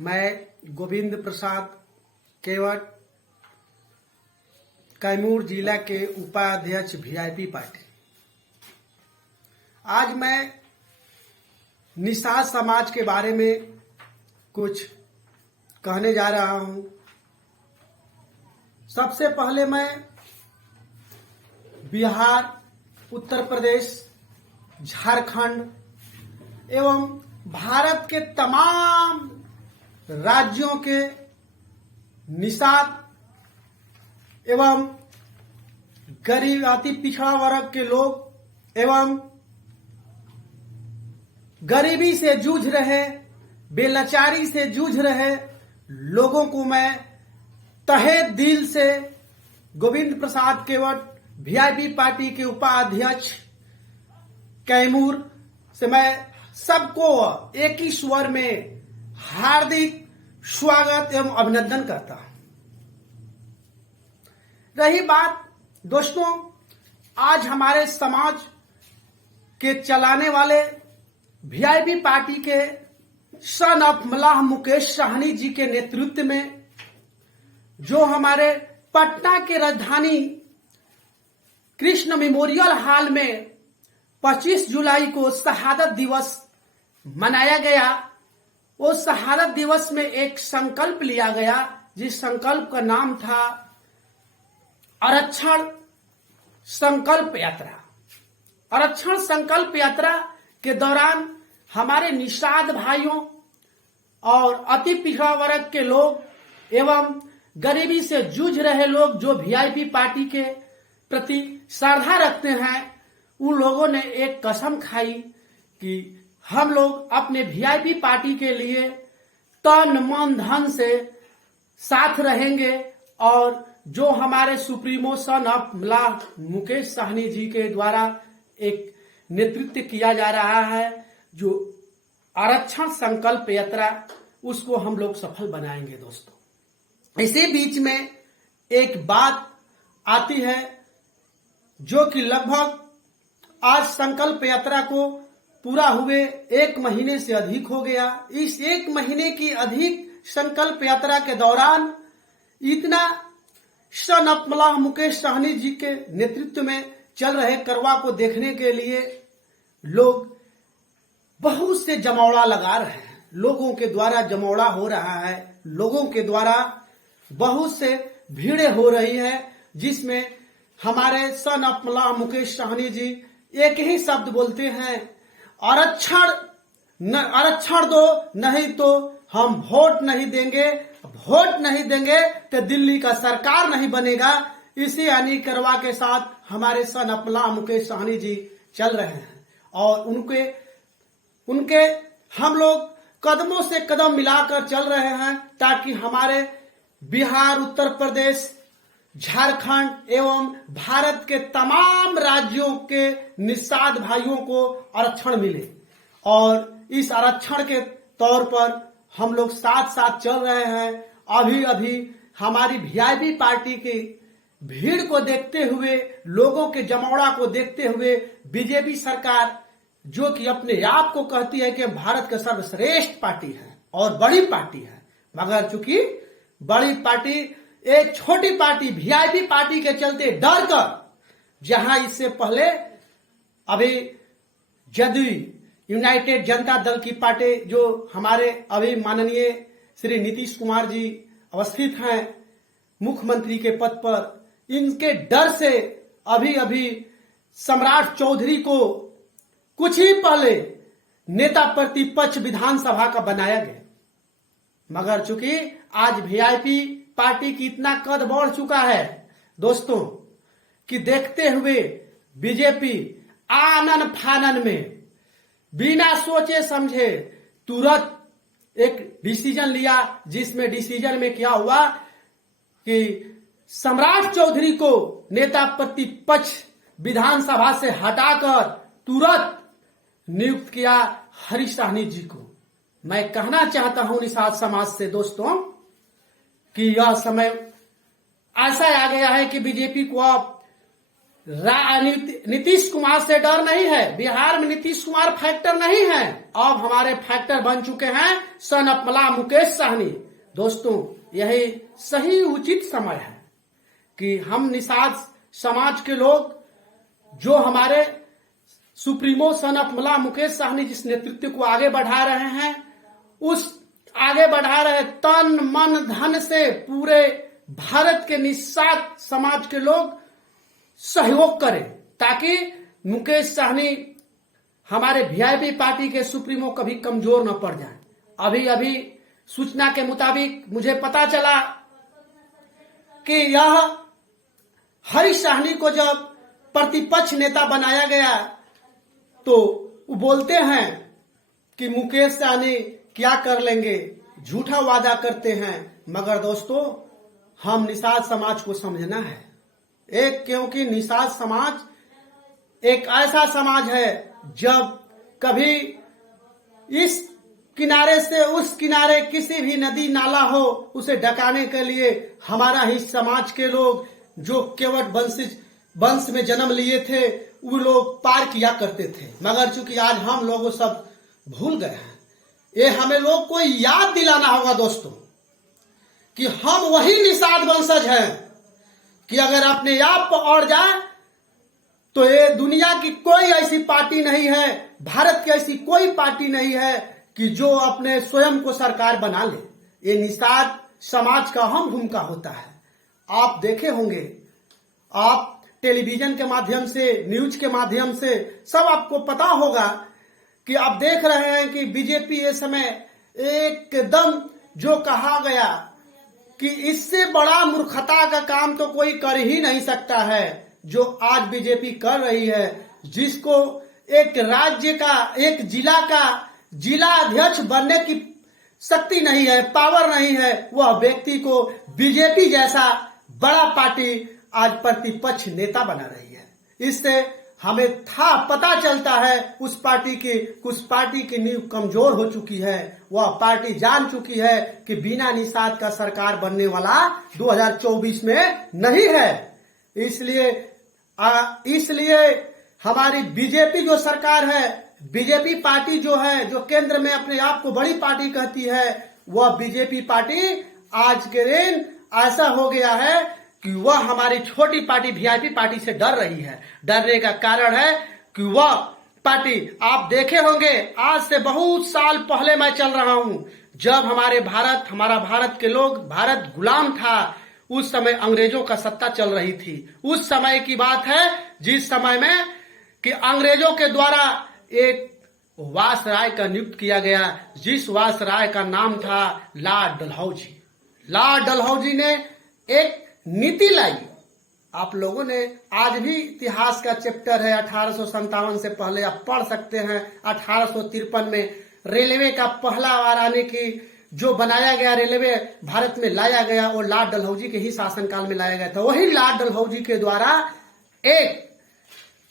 मैं गोविंद प्रसाद केवट कैमूर जिला के उपाध्यक्ष वीआईपी पार्टी। आज मैं निषाद समाज के बारे में कुछ कहने जा रहा हूं। सबसे पहले मैं बिहार, उत्तर प्रदेश, झारखंड एवं भारत के तमाम राज्यों के निषाद एवं गरीब अति पिछड़ा वर्ग के लोग एवं गरीबी से जूझ रहे, बेलाचारी से जूझ रहे लोगों को मैं तहे दिल से गोविंद प्रसाद केवट वीआईपी पार्टी के उपाध्यक्ष कैमूर से मैं सबको एक ही स्वर में हार्दिक स्वागत एवं अभिनंदन करता हूं। रही बात दोस्तों, आज हमारे समाज के चलाने वाले वीआईपी पार्टी के सन ऑफ मल्लाह मुकेश साहनी जी के नेतृत्व में जो हमारे पटना के राजधानी कृष्ण मेमोरियल हॉल में 25 जुलाई को शहादत दिवस मनाया गया। उस शहादत दिवस में एक संकल्प लिया गया, जिस संकल्प का नाम था आरक्षण संकल्प यात्रा। आरक्षण संकल्प यात्रा के दौरान हमारे निषाद भाइयों और अति पिछड़ा वर्ग के लोग एवं गरीबी से जूझ रहे लोग जो वीआईपी पार्टी के प्रति श्रद्धा रखते हैं, उन लोगों ने एक कसम खाई कि हम लोग अपने वीआईपी पार्टी के लिए तन मन धन से साथ रहेंगे और जो हमारे सुप्रीमो सन ऑफ मल्लाह मुकेश साहनी जी के द्वारा एक नेतृत्व किया जा रहा है, जो आरक्षण संकल्प यात्रा, उसको हम लोग सफल बनाएंगे। दोस्तों, इसी बीच में एक बात आती है जो कि लगभग आज संकल्प यात्रा को पूरा हुए 1 महीने से अधिक हो गया। इस 1 महीने की अधिक संकल्प यात्रा के दौरान इतना सन ऑफ मल्लाह मुकेश साहनी जी के नेतृत्व में चल रहे करवा को देखने के लिए लोग बहुत से जमौड़ा लगा रहे हैं। लोगों के द्वारा जमौड़ा हो रहा है, लोगों के द्वारा बहुत से भीड़े हो रही है, जिसमें हमारे सन ऑफ मल्लाह मुकेश साहनी जी एक ही शब्द बोलते हैं, आरक्षण दो, नहीं तो हम वोट नहीं देंगे, वोट नहीं देंगे तो दिल्ली का सरकार नहीं बनेगा। इसी यानी करवा के साथ हमारे सन ऑफ मल्लाह मुकेश साहनी जी चल रहे हैं और उनके हम लोग कदमों से कदम मिलाकर चल रहे हैं ताकि हमारे बिहार, उत्तर प्रदेश, झारखंड एवं भारत के तमाम राज्यों के निषाद भाइयों को आरक्षण मिले। और इस आरक्षण के तौर पर हम लोग साथ साथ चल रहे हैं। अभी अभी हमारी वीआईपी पार्टी की भीड़ को देखते हुए, लोगों के जमौड़ा को देखते हुए बीजेपी सरकार, जो कि अपने आप को कहती है कि भारत के सर्वश्रेष्ठ पार्टी है और बड़ी पार्टी है, मगर चूंकि बड़ी पार्टी एक छोटी पार्टी वीआईपी पार्टी के चलते डर कर, जहां इससे पहले अभी जदयू यूनाइटेड जनता दल की पार्टी, जो हमारे अभी माननीय श्री नीतीश कुमार जी अवस्थित हैं मुख्यमंत्री के पद पर, इनके डर से अभी अभी सम्राट चौधरी को कुछ ही पहले नेता प्रतिपक्ष विधानसभा का बनाया गया। मगर चूंकि आज वीआईपी पार्टी की इतना कद बढ़ चुका है दोस्तों कि देखते हुए बीजेपी आनन फानन में बिना सोचे समझे तुरंत एक डिसीजन लिया, जिसमें डिसीजन में क्या हुआ कि सम्राट चौधरी को नेता प्रतिपक्ष विधानसभा से हटाकर तुरंत नियुक्त किया हरीश साहनी जी को। मैं कहना चाहता हूं निषाद समाज से दोस्तों कि यह समय ऐसा आ गया है कि बीजेपी को अब नीतीश कुमार से डर नहीं है। बिहार में नीतीश कुमार फैक्टर नहीं है, अब हमारे फैक्टर बन चुके हैं सन ऑफ मला मुकेश साहनी। दोस्तों, यही सही उचित समय है कि हम निषाद समाज के लोग, जो हमारे सुप्रीमो सन ऑफ मला मुकेश साहनी जिस नेतृत्व को आगे बढ़ा रहे हैं, उस आगे बढ़ा रहे तन मन धन से पूरे भारत के निषाद समाज के लोग सहयोग करें, ताकि मुकेश साहनी हमारे वीआईपी पार्टी के सुप्रीमो कभी कमजोर न पड़ जाए। अभी अभी सूचना के मुताबिक मुझे पता चला कि यह हरीश साहनी को जब प्रतिपक्ष नेता बनाया गया तो वो बोलते हैं कि मुकेश साहनी क्या कर लेंगे, झूठा वादा करते हैं। मगर दोस्तों, हम निषाद समाज को समझना है क्योंकि निषाद समाज एक ऐसा समाज है, जब कभी इस किनारे से उस किनारे किसी भी नदी नाला हो, उसे ढकाने के लिए हमारा ही समाज के लोग जो केवट वंश में जन्म लिए थे, वो लोग पार किया करते थे। मगर चूंकि आज हम लोग सब भूल गए हैं, ये हमें लोग को याद दिलाना होगा दोस्तों कि हम वही निषाद वंशज हैं कि अगर अपने आप पर अड़ जाए तो ये दुनिया की कोई ऐसी पार्टी नहीं है, भारत की ऐसी कोई पार्टी नहीं है कि जो अपने स्वयं को सरकार बना ले। ये निषाद समाज का अहम भूमिका होता है। आप देखे होंगे, आप टेलीविजन के माध्यम से, न्यूज के माध्यम से सब आपको पता होगा कि आप देख रहे हैं कि बीजेपी इस समय एकदम जो कहा गया कि इससे बड़ा मूर्खता का काम तो कोई कर ही नहीं सकता है, जो आज बीजेपी कर रही है, जिसको एक राज्य का, एक जिला का जिला अध्यक्ष बनने की शक्ति नहीं है, पावर नहीं है, वह व्यक्ति को बीजेपी जैसा बड़ा पार्टी आज प्रतिपक्ष नेता बना रही है। इससे हमें पता चलता है उस पार्टी की नींव कमजोर हो चुकी है। वह पार्टी जान चुकी है कि बिना निषाद का सरकार बनने वाला 2024 में नहीं है। इसलिए हमारी बीजेपी जो सरकार है, बीजेपी पार्टी जो है, जो केंद्र में अपने आप को बड़ी पार्टी कहती है, वह बीजेपी पार्टी आज के दिन ऐसा हो गया है कि वह हमारी छोटी पार्टी वीआईपी पार्टी से डर रही है। डरने का कारण है कि वह पार्टी, आप देखे होंगे, आज से बहुत साल पहले मैं चल रहा हूं, जब हमारा भारत के लोग, भारत गुलाम था, उस समय अंग्रेजों का सत्ता चल रही थी। उस समय की बात है जिस समय में कि अंग्रेजों के द्वारा एक वायसराय का नियुक्त किया गया, जिस वायसराय का नाम था लॉर्ड डलहौजी। लॉर्ड डलहौजी ने एक नीति लाई। आप लोगों ने आज भी इतिहास का चैप्टर है 1857 से पहले आप पढ़ सकते हैं। 1853 में रेलवे का पहला बार आने की जो बनाया गया, रेलवे भारत में लाया गया, वो लॉर्ड डलहौजी के ही शासनकाल में लाया गया था। वही लॉर्ड डलहौजी के द्वारा एक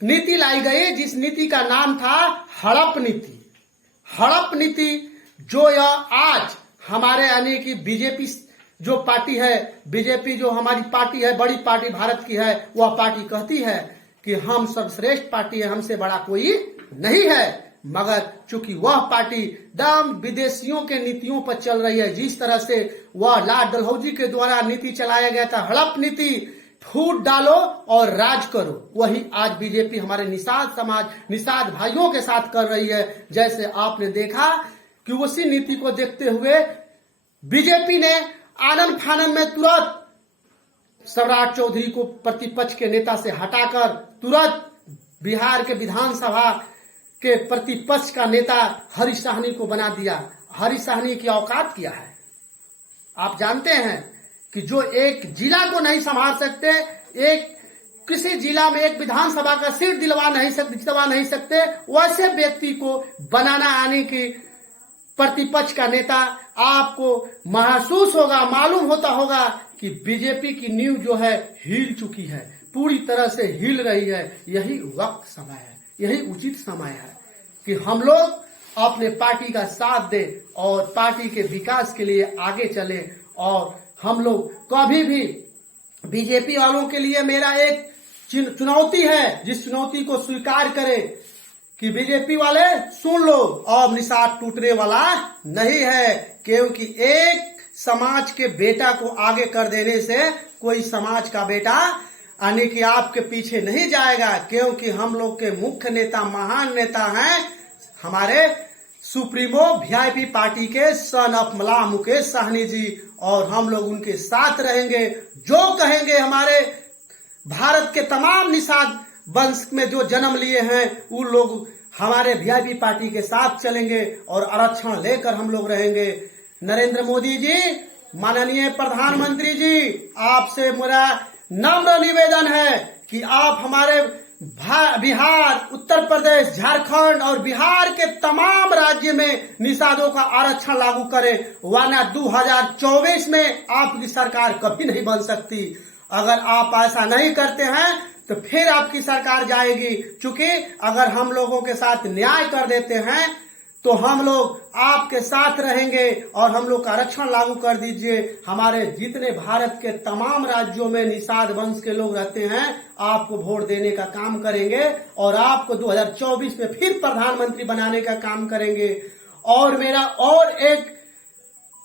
नीति लाई गई, जिस नीति का नाम था हड़प नीति। हड़प नीति जो यह आज हमारे यानी कि बीजेपी जो पार्टी है, बीजेपी जो हमारी पार्टी है, बड़ी पार्टी भारत की है, वह पार्टी कहती है कि हम सर्वश्रेष्ठ पार्टी है, हमसे बड़ा कोई नहीं है। मगर चूंकि वह पार्टी दम विदेशियों के नीतियों पर चल रही है, जिस तरह से वह लॉर्ड डलहौजी के द्वारा नीति चलाया गया था, हड़प नीति, फूट डालो और राज करो, वही आज बीजेपी हमारे निषाद समाज, निषाद भाइयों के साथ कर रही है। जैसे आपने देखा कि उसी नीति को देखते हुए बीजेपी ने आनन फानन में तुरंत सम्राट चौधरी को प्रतिपक्ष के नेता से हटाकर तुरंत बिहार के विधानसभा के प्रतिपक्ष का नेता हरीश साहनी को बना दिया। हरीश साहनी की औकात क्या है आप जानते हैं कि जो एक जिला को नहीं संभाल सकते, एक किसी जिला में एक विधानसभा का सीट दिलवा नहीं सकते, वैसे व्यक्ति को बनाना आने की प्रतिपक्ष का नेता, आपको महसूस होगा, मालूम होता होगा कि बीजेपी की नींव जो है हिल चुकी है, पूरी तरह से हिल रही है। यही वक्त समय है, यही उचित समय है कि हम लोग अपने पार्टी का साथ दें और पार्टी के विकास के लिए आगे चले। और हम लोग कभी भी बीजेपी वालों के लिए मेरा एक चुनौती है, जिस चुनौती को स्वीकार करे कि बीजेपी वाले सुन लो, अब निषाद टूटने वाला नहीं है, क्योंकि एक समाज के बेटा को आगे कर देने से कोई समाज का बेटा यानी कि आपके पीछे नहीं जाएगा, क्योंकि हम लोग के मुख्य नेता, महान नेता हैं हमारे सुप्रीमो वीआईपी पार्टी के सन ऑफ मल्लाह मुकेश साहनी जी, और हम लोग उनके साथ रहेंगे। जो कहेंगे, हमारे भारत के तमाम निषाद वंश में जो जन्म लिए हैं उन लोग हमारे वीआईपी पार्टी के साथ चलेंगे और आरक्षण लेकर हम लोग रहेंगे। नरेंद्र मोदी जी, माननीय प्रधानमंत्री जी, आपसे मेरा नम्र निवेदन है कि आप हमारे बिहार, उत्तर प्रदेश, झारखंड और बिहार के तमाम राज्य में निषादों का आरक्षण लागू करें, वरना 2024 में आपकी सरकार कभी नहीं बन सकती। अगर आप ऐसा नहीं करते हैं तो फिर आपकी सरकार जाएगी, क्योंकि अगर हम लोगों के साथ न्याय कर देते हैं तो हम लोग आपके साथ रहेंगे और हम लोग का आरक्षण लागू कर दीजिए। हमारे जितने भारत के तमाम राज्यों में निषाद वंश के लोग रहते हैं, आपको वोट देने का काम करेंगे और आपको 2024 में फिर प्रधानमंत्री बनाने का काम करेंगे। और मेरा और एक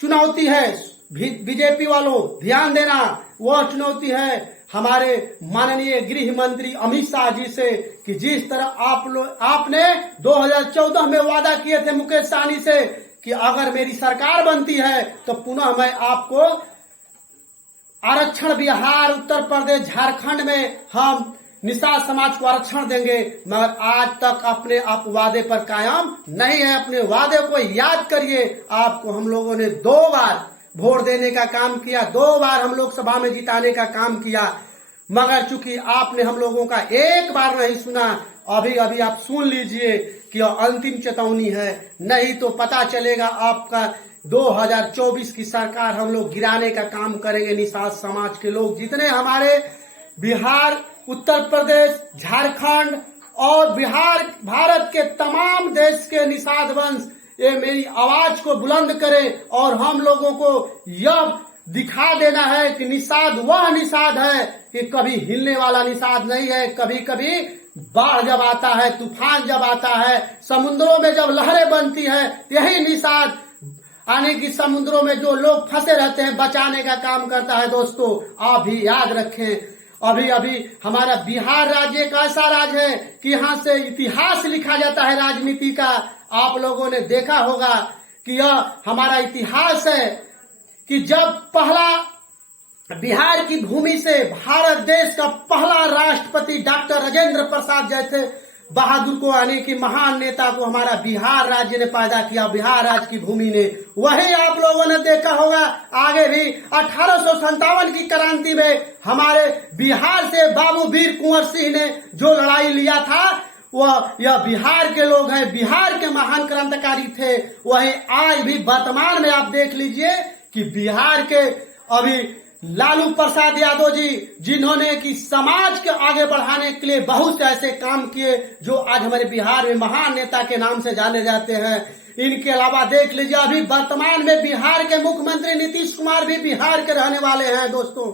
चुनौती है बीजेपी वालों, ध्यान देना, वह चुनौती है हमारे माननीय गृह मंत्री अमित शाह जी से कि जिस तरह आपने 2014 में वादा किए थे मुकेश सहनी से कि अगर मेरी सरकार बनती है तो पुनः मैं आपको आरक्षण बिहार, उत्तर प्रदेश, झारखंड में हम निषाद समाज को आरक्षण देंगे, मगर आज तक अपने आप वादे पर कायम नहीं है। अपने वादे को याद करिए। आपको हम लोगों ने 2 बार वोट देने का काम किया, 2 बार हम लोग सभा में जिताने का काम किया, मगर चूंकि आपने हम लोगों का एक बार नहीं सुना, अभी अभी आप सुन लीजिए कि अंतिम चेतावनी है, नहीं तो पता चलेगा आपका 2024 की सरकार हम लोग गिराने का काम करेंगे। निषाद समाज के लोग जितने हमारे बिहार, उत्तर प्रदेश, झारखंड और बिहार, भारत के तमाम देश के निषाद वंश ये मेरी आवाज को बुलंद करें और हम लोगों को यह दिखा देना है कि निषाद वह निषाद है कि कभी हिलने वाला निषाद नहीं है। कभी कभी बाढ़ जब आता है, तूफान जब आता है, समुद्रों में जब लहरें बनती है, यही निषाद यानी कि समुद्रों में जो लोग फंसे रहते हैं बचाने का काम करता है। दोस्तों, आप भी याद रखें, अभी अभी हमारा बिहार राज्य एक ऐसा राज्य है कि यहाँ से इतिहास लिखा जाता है राजनीति का। आप लोगों ने देखा होगा कि यह हमारा इतिहास है कि जब पहला बिहार की भूमि से भारत देश का पहला राष्ट्रपति डॉक्टर राजेंद्र प्रसाद जैसे बहादुर को यानी कि महान नेता को हमारा बिहार राज्य ने पैदा किया, बिहार राज्य की भूमि ने। वही आप लोगों ने देखा होगा आगे भी 1857 की क्रांति में हमारे बिहार से बाबू वीर कुंवर सिंह ने जो लड़ाई लिया था, वह यह बिहार के लोग हैं, बिहार के महान क्रांतिकारी थे। वही आज भी वर्तमान में आप देख लीजिए कि बिहार के अभी लालू प्रसाद यादव जी, जिन्होंने कि समाज के आगे बढ़ाने के लिए बहुत से ऐसे काम किए जो आज हमारे बिहार में महान नेता के नाम से जाने जाते हैं। इनके अलावा देख लीजिए अभी वर्तमान में बिहार के मुख्यमंत्री नीतीश कुमार भी बिहार के रहने वाले हैं दोस्तों।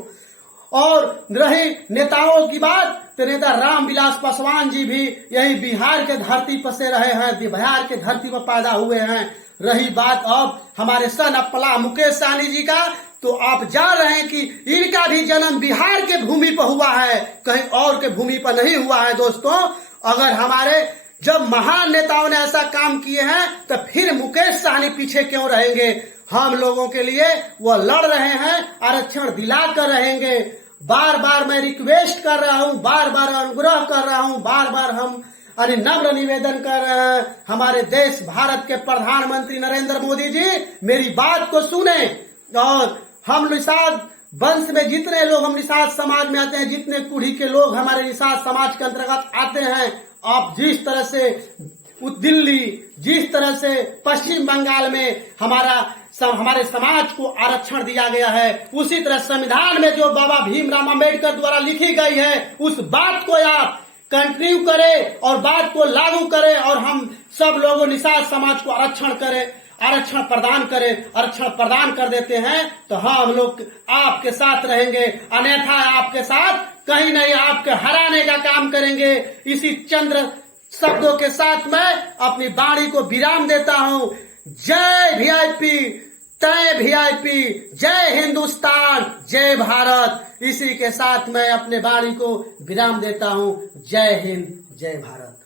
और रही नेताओं की बात तो नेता रामविलास पासवान जी भी यही बिहार के धरती पर से रहे हैं, बिहार के धरती पर पैदा हुए हैं। रही बात अब हमारे सन ऑफ मल्लाह मुकेश सहनी जी का, तो आप जान रहे हैं कि इनका भी जन्म बिहार के भूमि पर हुआ है, कहीं और के भूमि पर नहीं हुआ है। दोस्तों, अगर हमारे जब महान नेताओं ने ऐसा काम किए हैं तो फिर मुकेश सहनी पीछे क्यों रहेंगे? हम लोगों के लिए वो लड़ रहे हैं, आरक्षण दिला कर रहेंगे। बार बार मैं रिक्वेस्ट कर रहा हूँ, बार बार अनुग्रह कर रहा हूँ, बार बार हम नम्र निवेदन कर रहे हैं। हमारे देश भारत के प्रधानमंत्री नरेंद्र मोदी जी, मेरी बात को सुने और हम निषाद वंश में जितने लोग हम निषाद समाज में आते हैं, जितने कुड़ी के लोग हमारे निषाद समाज के अंतर्गत आते हैं, आप जिस तरह से दिल्ली, जिस तरह से पश्चिम बंगाल में हमारे समाज को आरक्षण दिया गया है, उसी तरह संविधान में जो बाबा भीमराव अम्बेडकर द्वारा लिखी गई है, उस बात को आप कंटिन्यू करें और बात को लागू करें और हम सब लोगों निषाद समाज को आरक्षण करें। आरक्षण प्रदान करें, आरक्षण प्रदान कर देते हैं तो हम लोग आपके साथ रहेंगे, अन्यथा आपके साथ कहीं नहीं, आपके हराने का काम करेंगे। इसी चंद्र शब्दों के साथ मैं अपनी वाणी को विराम देता हूं। जय वीआईपी, तय वीआईपी, जय हिंदुस्तान, जय भारत। इसी के साथ मैं अपने वाणी को विराम देता हूं। जय हिंद, जय भारत।